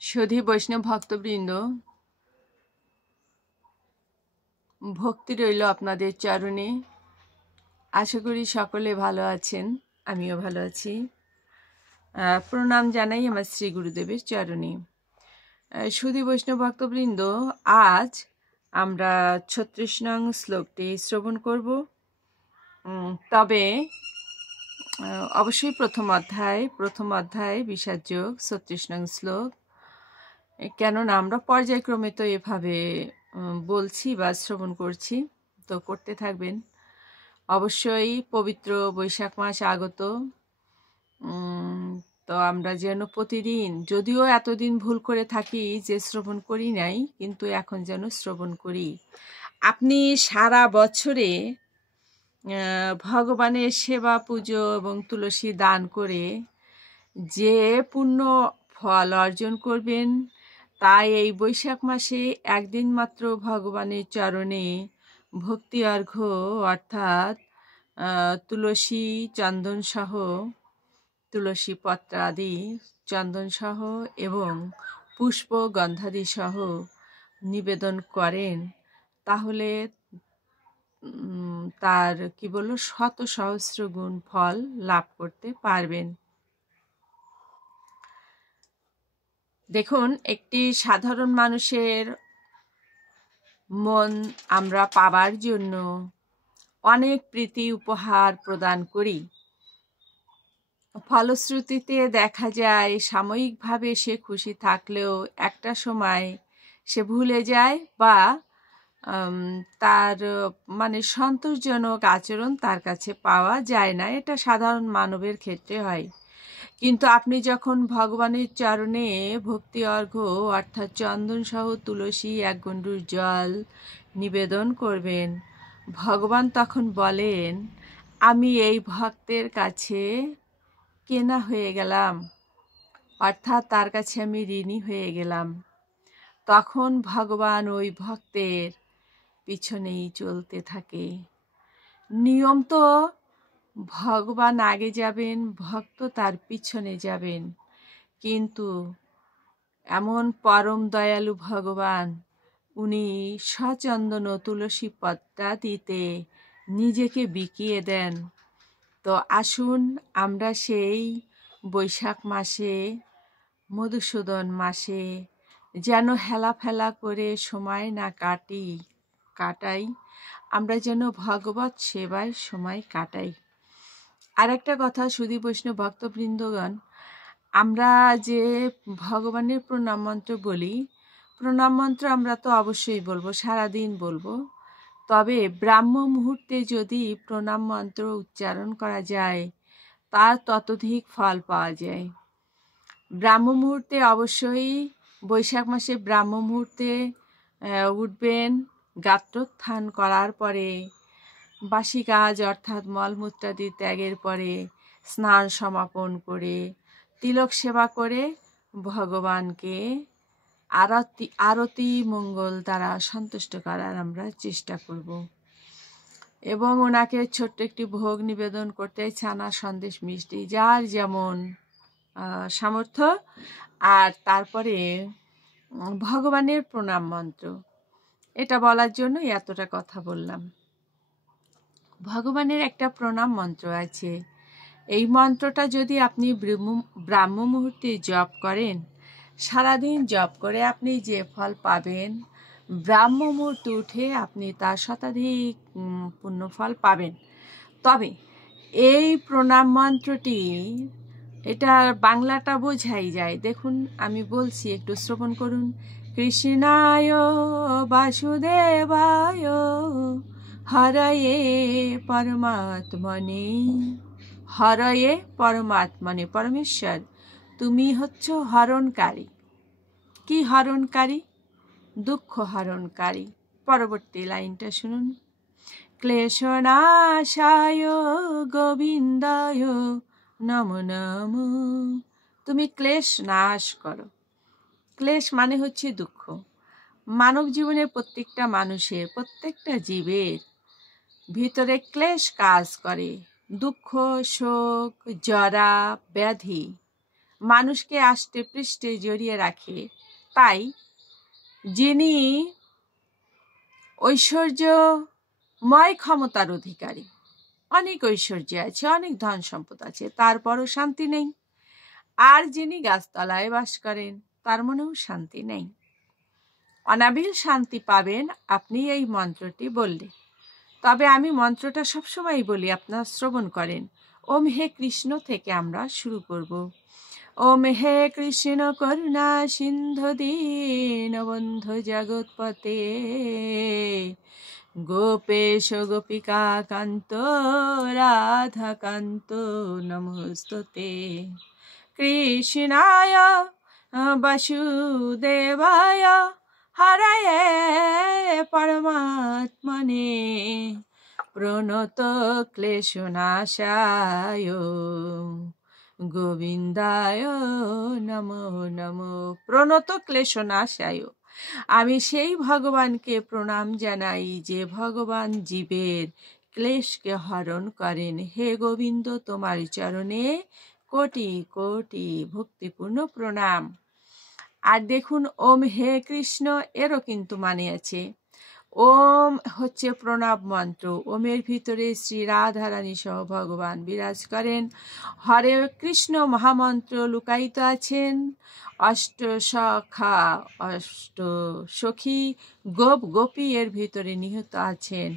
সুধী বৈষ্ণব ভক্তবৃন্দ, ভক্তি রইল আপনাদের চরণে। আশা করি সকলে ভালো আছেন, আমিও ভালো আছি। প্রণাম জানাই আমার শ্রী গুরুদেবের চরণে। সুধী বৈষ্ণব ভক্তবৃন্দ, আজ আমরা ৩৬ নং শ্লোকটি শ্রবণ করব। তবে অবশ্যই প্রথম অধ্যায় বিষাদ যোগ ৩৬ নং শ্লোক। কেননা আমরা পর্যায়ক্রমে তো এভাবে বলছি বা শ্রবণ করছি, তো করতে থাকবেন। অবশ্যই পবিত্র বৈশাখ মাস আগত, তো আমরা যেন প্রতিদিন, যদিও এতদিন ভুল করে থাকি যে শ্রবণ করি নাই, কিন্তু এখন যেন শ্রবণ করি। আপনি সারা বছরে ভগবানের সেবা পুজো এবং তুলসী দান করে যে পুণ্য ফল অর্জন করবেন, তাই এই বৈশাখ মাসে একদিন মাত্র ভগবানের চরণে ভক্তি অর্ঘ্য অর্থাৎ তুলসী চন্দন সহ, তুলসী পত্রাদি চন্দন সহ এবং পুষ্প গন্ধাদি সহ নিবেদন করেন, তাহলে তার শত সহস্র গুণ ফল লাভ করতে পারবেন। দেখুন, একটি সাধারণ মানুষের মন আমরা পাবার জন্য অনেক প্রীতি উপহার প্রদান করি। ফলশ্রুতিতে দেখা যায় সাময়িকভাবে সে খুশি থাকলেও একটা সময় সে ভুলে যায় বা তার সন্তোষজনক আচরণ তার কাছে পাওয়া যায় না। এটা সাধারণ মানবের ক্ষেত্রে হয়। কিন্তু আপনি যখন ভগবানের চরণে ভক্তি অর্ঘ্য অর্থাৎ চন্দন সহ তুলসী 1 গণ্ডূর জল নিবেদন করবেন, ভগবান তখন বলেন, আমি এই ভক্তের কাছে কেনা হয়ে গেলাম, অর্থাৎ তার কাছে আমি ঋণী হয়ে গেলাম। তখন ভগবান ওই ভক্তের পিছনেই চলতে থাকে। নিয়ম তো ভগবান আগে যাবেন, ভক্ত তার পিছনে যাবেন, কিন্তু এমন পরম দয়ালু ভগবান, উনি সচন্দন তুলসী পত্রা দিতে নিজেকে বিকিয়ে দেন। তো আসুন আমরা সেই বৈশাখ মাসে, মধুসূদন মাসে যেন হেলাফেলা করে সময় না কাটাই, আমরা যেন ভগবত সেবায় সময় কাটাই। আর একটা কথা, সুধী বৈষ্ণব ভক্তবৃন্দগণ, আমরা যে ভগবানের প্রণাম মন্ত্র বলি, প্রণাম মন্ত্র আমরা তো অবশ্যই বলবো, সারাদিন বলবো। তবে ব্রাহ্ম মুহূর্তে যদি প্রণাম মন্ত্র উচ্চারণ করা যায়, তার ততোধিক ফল পাওয়া যায়। ব্রাহ্ম মুহূর্তে অবশ্যই বৈশাখ মাসে ব্রাহ্ম মুহূর্তে উঠবেন, গাত্রোত্থান করার পরে বাসি কাজ অর্থাৎ মলমূত্রাদি ত্যাগের পরে স্নান সমাপন করে তিলক সেবা করে ভগবানকে আরতি মঙ্গল দ্বারা সন্তুষ্ট করার আমরা চেষ্টা করব এবং ওনাকে ছোট্ট একটি ভোগ নিবেদন করতে, ছানা সন্দেশ মিষ্টি যার যেমন সামর্থ্য। আর তারপরে ভগবানের প্রণাম মন্ত্র, এটা বলার জন্য এতটা কথা বললাম। ভগবানের একটা প্রণাম মন্ত্র আছে। এই মন্ত্রটা যদি আপনি ব্রাহ্ম মুহূর্তে জপ করেন, সারাদিন জপ করে আপনি যে ফল পাবেন, ব্রাহ্ম মুহূর্তে উঠে আপনি তার শতাধিক পুণ্যফল পাবেন। তবে এই প্রণাম মন্ত্রটি, এটা বাংলাটা বোঝাই যায়। দেখুন, আমি বলছি, একটু শ্রবণ করুন। কৃষ্ণায় বাসুদেবায় হরয়ে পরমাত্মনে, হরয়ে পরমাত্মনে, পরমেশ্বর তুমি হচ্ছ হরণকারী। কি হরণকারী? দুঃখ হরণকারী। পরবর্তী লাইনটা শুনুন। ক্লেশনাশায় গোবিন্দায় নমো নমো, তুমি ক্লেশ নাশ করো। ক্লেশ মানে হচ্ছে দুঃখ। মানব জীবনের প্রত্যেকটা মানুষের, প্রত্যেকটা জীবের ভিতরে ক্লেশ কাজ করে। দুঃখ, শোক, জরা, ব্যাধি, মানুষকে আষ্টে পৃষ্ঠে জড়িয়ে রাখে। তাই যিনি ঐশ্বর্যময় ক্ষমতার অধিকারী, অনেক ঐশ্বর্য আছে, অনেক ধন সম্পদ আছে, তারপরও শান্তি নেই। আর যিনি গাছতলায় বাস করেন তার মনেও শান্তি নেই। অনাবিল শান্তি পাবেন আপনি এই মন্ত্রটি বললে। তবে আমি মন্ত্রটা সবসময় বলি, আপনারা শ্রবণ করেন। ওম হে কৃষ্ণ থেকে আমরা শুরু করব। ওম হে কৃষ্ণ করুণা সিন্ধু দীনবন্ধু জগৎপতে গোপেশ গোপিকা কান্ত রাধা কান্ত নমস্তুতে। কৃষ্ণায় বাসুদেবায় হরয়ে পরমাত্মনে প্রণত ক্লেশনাশায় গোবিন্দায় নমো নমো। প্রণত ক্লেশনাশায়, আমি সেই ভগবানকে প্রণাম জানাই যে ভগবান জীবের ক্লেশকে হরণ করেন। হে গোবিন্দ, তোমার চরণে কোটি কোটি ভক্তিপূর্ণ প্রণাম। আর দেখুন, ওম হে কৃষ্ণ এরও কিন্তু মানে আছে। ওম হচ্ছে প্রণব মন্ত্র। ওমের ভিতরে শ্রী রাধারানী সহ ভগবান বিরাজ করেন। হরে কৃষ্ণ মহামন্ত্র লুকায়িত আছেন। অষ্ট সখা, অষ্ট সখী, গোপ গোপী এর ভিতরে নিহত আছেন।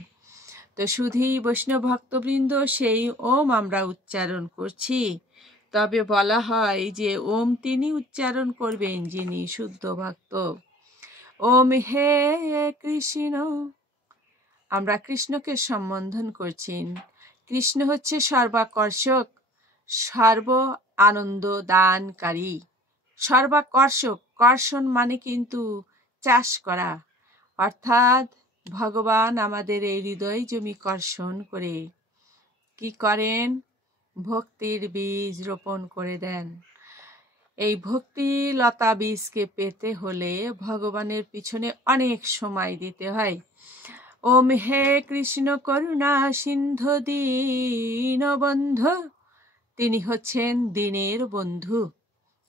তো শুধু বৈষ্ণব ভক্তবৃন্দ সেই ওম আমরা উচ্চারণ করছি। তবে বলা হয় যে ওম তিনি উচ্চারণ করবেন যিনি শুদ্ধ ভক্ত। ওম হে কৃষ্ণ, আমরা কৃষ্ণকে সম্বোধন করছেন। কৃষ্ণ হচ্ছে সর্বাকর্ষক, সর্ব আনন্দ দানকারী। সর্বাকর্ষক, কর্ষণ মানে কিন্তু চাষ করা, অর্থাৎ ভগবান আমাদের এই হৃদয় জমি কর্ষণ করে কি করেন? ভক্তির বীজ রোপণ করে দেন। এই ভক্তি লতা বীজকে পেতে হলে ভগবানের পিছনে অনেক সময় দিতে হয়। ওম হে কৃষ্ণ করুণা সিন্ধু দীনবন্ধু, তিনি হচ্ছেন দীনের বন্ধু,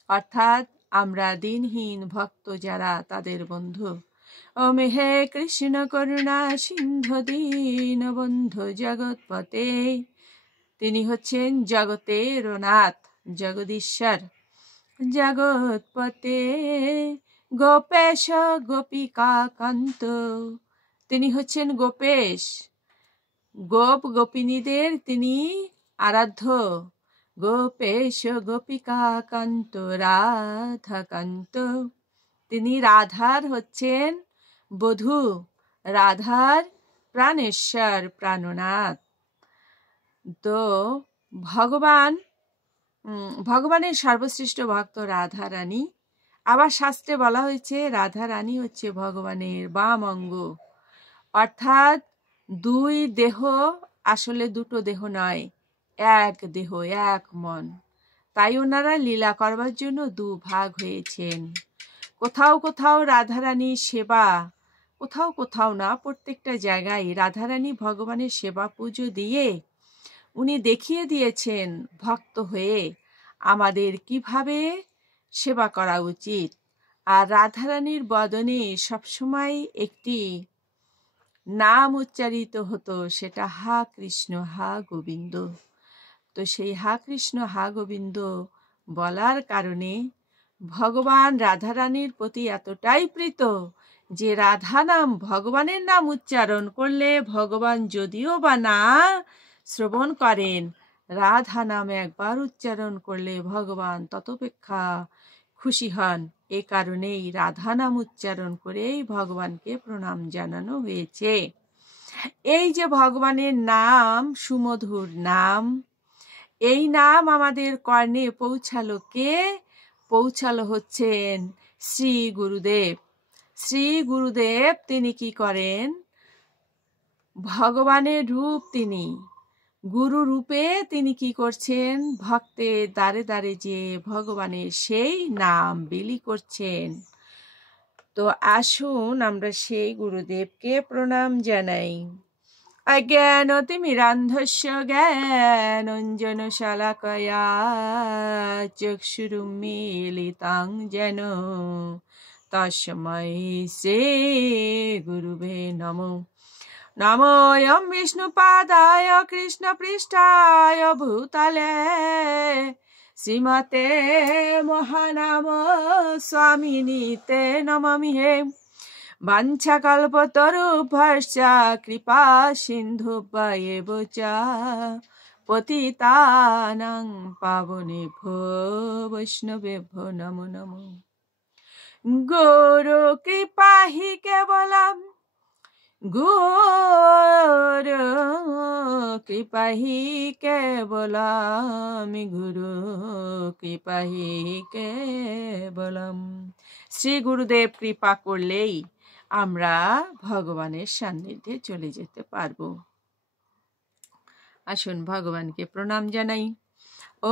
অর্থাৎ আমরা দিনহীন ভক্ত যারা তাদের বন্ধু। ওম হে কৃষ্ণ করুণা সিন্ধু দীনবন্ধু জগৎপতে, তিনি হচ্ছেন জগতের নাথ, জগদীশ্বর। জগৎপতে গোপেশ গোপিকা কান্ত, তিনি হচ্ছেন গোপেশ, গোপ গোপিনীদের তিনি আরাধ্য। গোপেশ গোপিকা কান্ত রাধা কান্ত, তিনি রাধার হচ্ছেন বধূ, রাধার প্রাণেশ্বর, প্রাণনাথ। তো ভগবানের সর্বশ্রেষ্ঠ ভক্ত রাধা রানী। আবার শাস্ত্রে বলা হয়েছে রাধা রানী হচ্ছে ভগবানের বাম অঙ্গ, অর্থাৎ দুই দেহ, আসলে দুটো দেহ নয়, এক দেহ এক মন। তাই ওনারা লীলা করবার জন্য দুভাগ হয়েছেন। কোথাও কোথাও রাধারানীর সেবা, কোথাও কোথাও না, প্রত্যেকটা জায়গায় রাধারানী ভগবানের সেবা পুজো দিয়ে উনি দেখিয়ে দিয়েছেন ভক্ত হয়ে আমাদের কিভাবে সেবা করা উচিত। আর রাধারানীর বদনে সবসময় একটি নাম উচ্চারিত হতো, সেটা হা কৃষ্ণ হা গোবিন্দ। তো সেই হা কৃষ্ণ হা গোবিন্দ বলার কারণে ভগবান রাধারানীর প্রতি এতটাই প্রীত যে রাধা নাম, ভগবানের নাম উচ্চারণ করলে ভগবান যদিও বা না শ্রবণ করেন, রাধা নাম একবার উচ্চারণ করলে ভগবান ততপেক্ষা খুশি হন। এ কারণেই রাধা নাম উচ্চারণ করেই ভগবানকে প্রণাম জানানো হয়েছে। এই যে ভগবানের নাম, সুমধুর নাম, এই নাম আমাদের কর্ণে পৌঁছালো কে? পৌঁছালো হচ্ছেন শ্রী গুরুদেব। শ্রী গুরুদেব তিনি কি করেন? ভগবানের রূপ তিনি, গুরু রূপে তিনি কি করছেন? ভক্তের দ্বারে দ্বারে যে ভগবানের সেই নাম বিলি করছেন। তো আসুন আমরা সেই গুরুদেবকে প্রণাম জানাই। অজ্ঞানতিমিরান্ধস্য জ্ঞানাঞ্জনশলাকয়া চক্ষুরুন্মীলিতাং যেন তস্मै শ্রীগুরুবে নমঃ। নমোऽয়ং বিষ্ণুপাদায় কৃষ্ণপৃষ্ঠায় ভূতলে শ্রীমতে মহানাম স্বামিনীতে নমামিহে। বাঞ্ছাকল্পতরুভ্যশ্চ কৃপা সিন্ধুভ্যেব চ পতিতানাং পাবনেভ্যো বৈষ্ণবেভ্যো নমো নমঃ। গুরু কৃপা হি কেবলম, গুরু কৃপা হি কেবলম, গুরু কৃপা হি কেবলম। শ্রী গুরুদেব কৃপা করলেই আমরা ভগবানের সান্নিধ্যে চলে যেতে পারবো। আসুন ভগবানকে প্রণাম জানাই।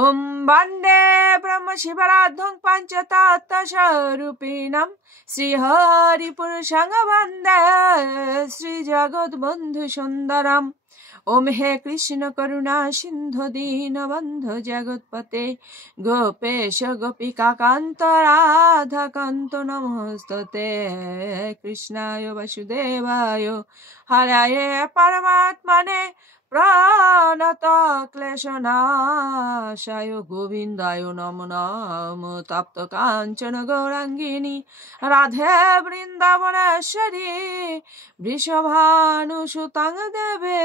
ওম বন্দে ব্রহ্ম শিবরাধ্যং পঞ্চতত্ত্বস্বরূপিণম শ্রীহরি পুরুষং বন্দে শ্রী জগৎবন্ধু সুন্দরম। ওম হে কৃষ্ণ করুণা সিন্ধু দীনবন্ধু জগৎপতে গোপেশ গোপিকা কান্ত রাধা কান্ত নমস্তুতে। কৃষ্ণায় বাসুদেবায় হরায়ে পরমাত্মনে প্রাণত ক্লেশনাশায় গোবিন্দায় নমো নমঃ। তপ্ত কাঞ্চন গৌরাঙ্গিনী রাধে বৃন্দাবনেশ্বরী বৃষভানুসুতাং দেবে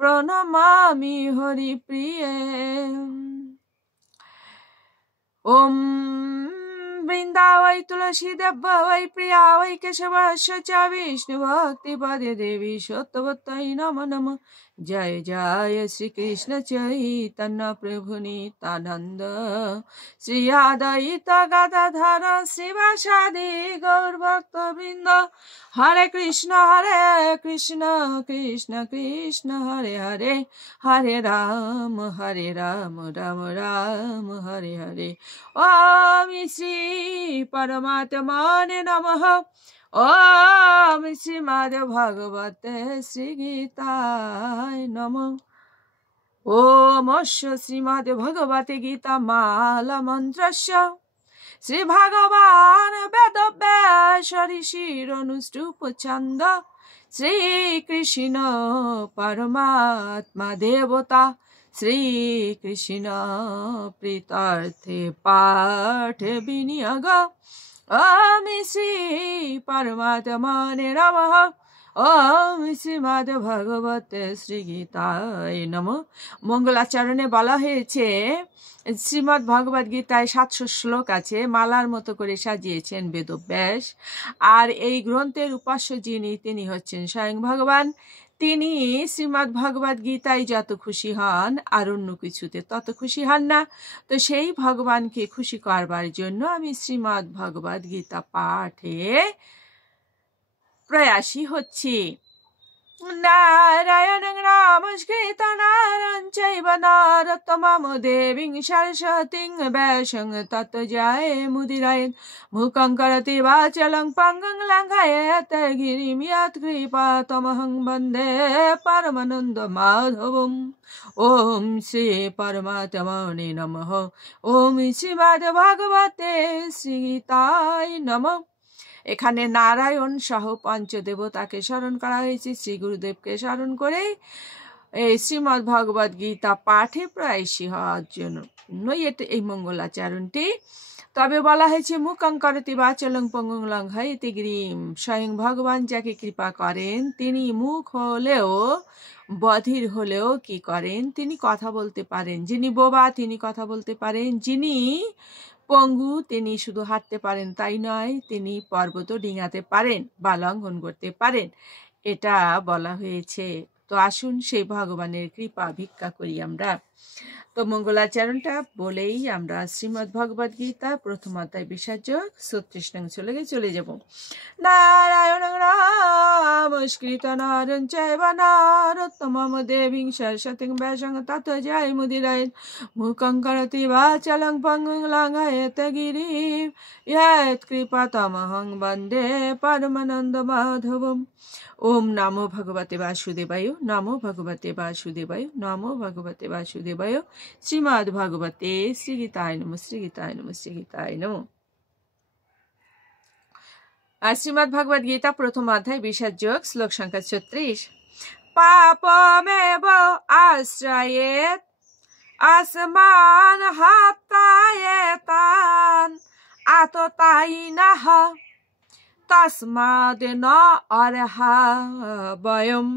প্রণমামি হরিপ্রিয়ে। ওম বৃন্দাবৈ তুলসী দেব वै प्रिया वै केशवस्य च विष्णु भक्ति पदे देवी सत्यवत्यै नमो नमः। जय जय श्री कृष्ण चैतन्य प्रभु नित्यानंद श्री अद्वैत गदाधर श्रीवासादि गौर भक्त वृंद। हरे कृष्ण कृष्ण कृष्ण हरे हरे, हरे राम राम राम हरे हरे। ओम श्री परमात्मने नमः। ओम श्रीमद् भगवते श्री गीताय नमः। ओम श्रीमद् भगवते गीता माला मंत्रस्य श्री भगवान वेदव्यास ऋषिरनुष्टुप छंद श्री कृष्ण परमात्मा देवता श्री कृष्ण प्रीतार्थे पाठ विनियोग। ओम श्री परमात्मने नमः। ओम শ্রীমদ্ ভগবতে শ্রী গীতায় নমঃ। মঙ্গলাচরণে বলা হয়েছে শ্রীমদ্ ভগবদ গীতায় 700 শ্লোক আছে, মালার মতো করে সাজিয়েছেন বেদব্যাস। আর এই গ্রন্থের উপাস্য যিনি, তিনি হচ্ছেন স্বয়ং ভগবান। তিনি শ্রীমদ্ ভগবদ গীতায় যত খুশি হন আর অন্য কিছুতে তত খুশি হন না। তো সেই ভগবানকে খুশি করবার জন্য আমি শ্রীমদ্ ভগবদ গীতা পাঠে প্রয়াসী হচ্ছি। নারায়ণং নমস্কৃত নারং চৈব নরোত্তমং দেবীং সরস্বতীং ব্যাসং ততো জয়মুদীরয়েৎ। মূকং করোতি বাচালং পঙ্গং লঙ্ঘয়েৎ গিরিং যৎকৃপাতমহং বন্দে পরমানন্দ মাধবম। ওম শ্রী পরমাত্মনে নমঃ। ওম শ্রীমদ্ ভগবতে শ্রী গীতায় নমঃ। এখানে নারায়ণ সহ পঞ্চদেবতাকে স্মরণ করা হয়েছে। শ্রী গুরুদেবকে স্মরণ করে এই শ্রীমদ্ ভগবদ গীতা পাঠে প্রয়াসী হওয়ার জন্য এই মঙ্গলাচরণটি। তবে বলা হয়েছে মুখং করোতি বাচালং পঙ্গুং লঙ্ঘয়েৎ গিরিম। স্বয়ং ভগবান যাকে কৃপা করেন তিনি মুখ হলেও বধির হলেও কি করেন, তিনি কথা বলতে পারেন। যিনি বোবা তিনি কথা বলতে পারেন, যিনি পঙ্গু তিনি শুধু হাঁটতে পারেন তাই নয়, তিনি পর্বতও ডিঙাতে পারেন বা লঙ্ঘন করতে পারেন, এটা বলা হয়েছে। তো আসুন সেই ভগবানের কৃপা ভিক্ষা করি আমরা। তো মঙ্গলাচরণটা বলেই আমরা শ্রীমদ্ ভগবদ গীতা প্রথম অধ্যায় বিসর্জক 36 নং শ্লোকে চলে যাব। নারায়ণ নমস্কৃত নরং চৈব নরোত্তমং দেবীং সরস্বতীং ব্যাসং ততো জয়মুদীরয়েৎ মুখং করোতি বাচালং পঙ্গুং লঙ্ঘয়েত গিরিম यत्कृपातमहं वन्दे परमानन्दमाधवम्। ओम नमो भगवते वासुदेवाय, नमो भगवते वासुदेवाय, नमो भगवते वासुदेवाय। श्रीमद् भगवते श्रीगीताय नमः, श्रीगीताय नमः, श्रीगीताय नमः। श्रीमद् भगवद गीता प्रथम अध्याय विसर्जक श्लोक संख्या 36। पापमेव आश्रयेत् अस्मान् हतायेतान् आततायिनः तस्माद् न अर्हा वयम्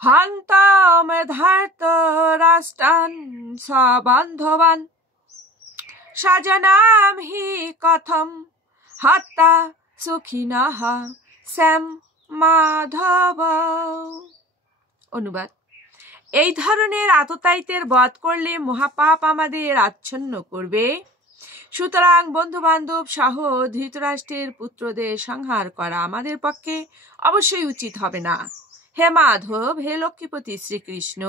हन्तुं धर्तराष्ट्रान् स्वबान्धवान् स्वजनां हि कथं हत्वा सुखिनः स्याम माधव। অনুবাদ: এই ধরনের আততায়ীদের বধ করলে মহাপাপ আমাদের আচ্ছন্ন করবে। সুতরাং বন্ধু বান্ধব সহ ধৃতরাষ্ট্রের পুত্রদের সংহার করা আমাদের পক্ষে অবশ্যই উচিত হবে না। হে মাধব, হে লক্ষ্মীপতি শ্রীকৃষ্ণ,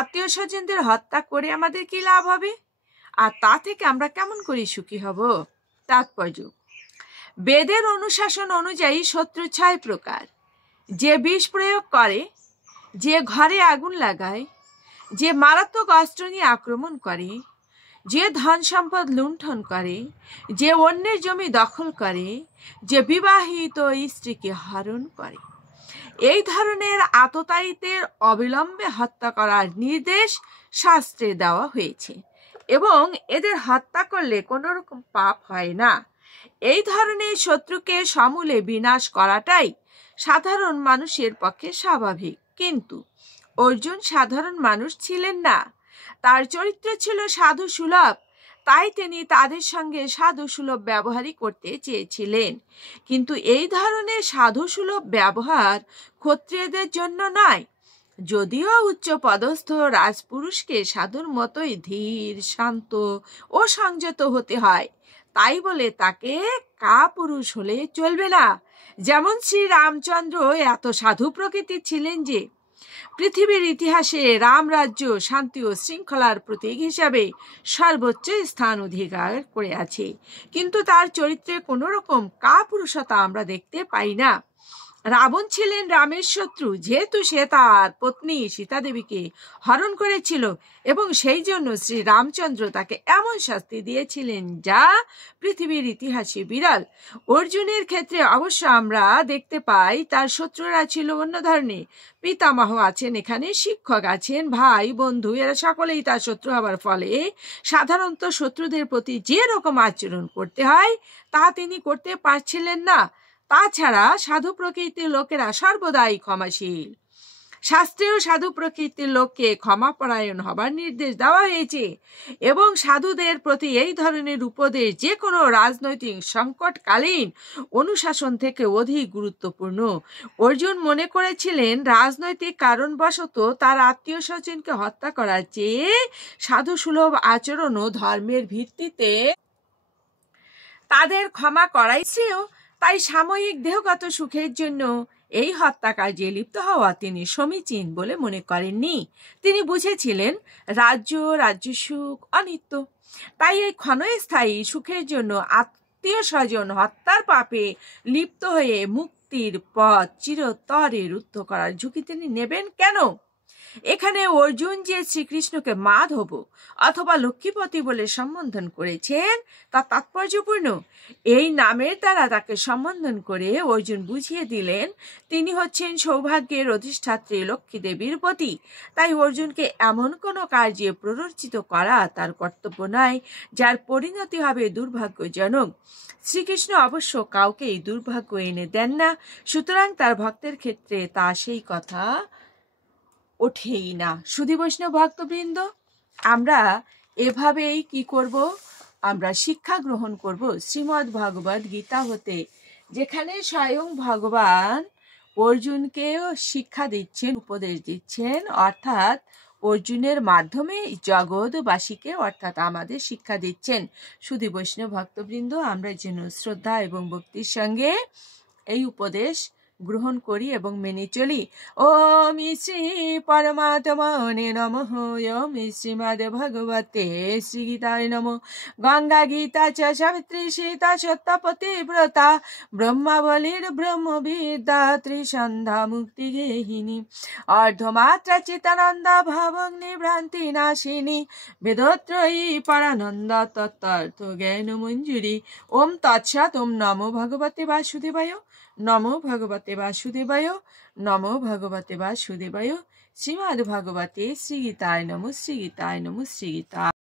আত্মীয় স্বজনদের হত্যা করে আমাদের কি লাভ হবে, আর তা থেকে আমরা কেমন করে সুখী হব? তাৎপর্য: বেদের অনুশাসন অনুযায়ী শত্রু 6 প্রকার। যে বিষ প্রয়োগ করে, যে ঘরে আগুন লাগায়, যে মারাত্মক অস্ত্র নিয়ে আক্রমণ করে, যে ধন সম্পদ লুণ্ঠন করে, যে অন্যের জমি দখল করে, যে বিবাহিত স্ত্রীকে হরণ করে। এই ধরনের আততায়ীদের অবিলম্বে হত্যা করার নির্দেশ শাস্ত্রে দেওয়া হয়েছে এবং এদের হত্যা করলে কোনো রকম পাপ হয় না। এই ধরনের শত্রুকে সমূলে বিনাশ করাটাই সাধারণ মানুষের পক্ষে স্বাভাবিক। কিন্তু অর্জুন সাধারণ মানুষ ছিলেন না, তার চরিত্র ছিল সাধু সুলভ, তাই তিনি তাদের সঙ্গে সাধু সুলভ ব্যবহারই করতে চেয়েছিলেন। কিন্তু এই ধরনের সাধু সুলভ ব্যবহার ক্ষত্রিয়দের জন্য নয়। যদিও উচ্চ পদস্থ রাজপুরুষকে সাধুর মতোই ধীর, শান্ত ও সংযত হতে হয়, তাই বলে তাকে কাপুরুষ হলে চলবে না। যেমন শ্রী রামচন্দ্র এত সাধু প্রকৃতির ছিলেন যে পৃথিবীর ইতিহাসে রামরাজ্য শান্তি ও শৃঙ্খলার প্রতীক হিসাবে সর্বোচ্চ স্থান অধিকার করে আছে, কিন্তু তার চরিত্রে কোনো রকম কাপুরুষতা আমরা দেখতে পাই না। রাবণ ছিলেন রামের শত্রু, যেহেতু সে তার পত্নী সীতা দেবীকে হরণ করেছিল এবং সেই জন্য শ্রী রামচন্দ্র তাকে এমন শাস্তি দিয়েছিলেন যা পৃথিবীর ইতিহাসে বিরল। অর্জুনের ক্ষেত্রে অবশ্য আমরা দেখতে পাই তার শত্রুরা ছিল অন্য ধরনের। পিতামহ আছেন, এখানে শিক্ষক আছেন, ভাই বন্ধু, এরা সকলেই তার শত্রু হবার ফলে সাধারণত শত্রুদের প্রতি যে রকম আচরণ করতে হয় তা তিনি করতে পারছিলেন না। তাছাড়া সাধু প্রকৃতির লোকেরা সর্বদাই ক্ষমাশীল। শাস্ত্রেও সাধু প্রকৃতির লোককে ক্ষমাপরায়ণ হবার নির্দেশ দেওয়া হয়েছে এবং সাধুদের প্রতি এই ধরনের উপদেশ যে কোনো রাজনৈতিক সংকটকালীন অনুশাসন থেকে অধিক গুরুত্বপূর্ণ। অর্জুন মনে করেছিলেন রাজনৈতিক কারণবশত তার আত্মীয় স্বজনকে হত্যা করার চেয়ে সাধু সুলভ আচরণ ও ধর্মের ভিত্তিতে তাদের ক্ষমা করাই শ্রেয়। তাই সাময়িক দেহগত সুখের জন্য এই হত্যাকার্যে লিপ্ত হওয়া তিনি সমীচীন বলে মনে করেননি। তিনি বুঝেছিলেন রাজ্য সুখ অনিত্য, তাই এই ক্ষণস্থায়ী সুখের জন্য আত্মীয় স্বজন হত্যার পাপে লিপ্ত হয়ে মুক্তির পথ চিরতরে রুদ্ধ করার ঝুঁকি তিনি নেবেন কেন? এখানে অর্জুন যে শ্রীকৃষ্ণকে মাধব অথবা লক্ষ্মীপতি বলে সম্বোধন করেছেন তা তাৎপর্যপূর্ণ। এই নামের দ্বারা তাকে সম্বোধন করে অর্জুন বুঝিয়ে দিলেন তিনি হচ্ছেন সৌভাগ্যের অধিষ্ঠাত্রী লক্ষ্মী দেবীর পতি। তাই অর্জুনকে এমন কোনো কার্যে প্ররোচিত করা তার কর্তব্য নয় যার পরিণতি হবে দুর্ভাগ্যজনক। শ্রীকৃষ্ণ অবশ্য কাউকেই দুর্ভাগ্য এনে দেন না, সুতরাং তার ভক্তের ক্ষেত্রে তা সেই কথা ওঠেই না। সুধী বৈষ্ণব ভক্তবৃন্দ, আমরা এভাবেই কি করব? আমরা শিক্ষা গ্রহণ করব শ্রীমদ্ ভগবদ গীতা হতে, যেখানে স্বয়ং ভগবান অর্জুনকেও শিক্ষা দিচ্ছেন, উপদেশ দিচ্ছেন, অর্থাৎ অর্জুনের মাধ্যমে জগৎবাসীকে অর্থাৎ আমাদের শিক্ষা দিচ্ছেন। শুধু বৈষ্ণব ভক্তবৃন্দ, আমরা যেন শ্রদ্ধা এবং ভক্তির সঙ্গে এই উপদেশ গ্রহণ করি এবং মেনে চলি। ওম শ্রী পরমাত্মনে নমঃ। ওম শ্রীমদ্ ভগবতে শ্রীগীতায় নমঃ। গঙ্গা গীতা চ সাবিত্রী সীতা সত্যপতি ব্রতা ব্রহ্মাবলীর ব্রহ্মবিদ্যা ত্রিসন্ধ্যা মুক্তি গেহিনী অর্ধমাত্রা চিতানন্দা ভাবগ্নি ভ্রান্তি নাশিনী বেদত্রয়ী পরানন্দ তত্ত্বার্থ জ্ঞান মঞ্জুরি। ওম তৎসৎ। ওম নমো ভগবতে বাসুদেবায়। নমো ভগবতে বাসুদেবায়। নমো ভগবতে বাসুদেবায়। শ্রীমদ্ ভগবতে শ্রীগীতায় নমঃ। শ্রীগীতায় নমঃ। শ্রীগীতা।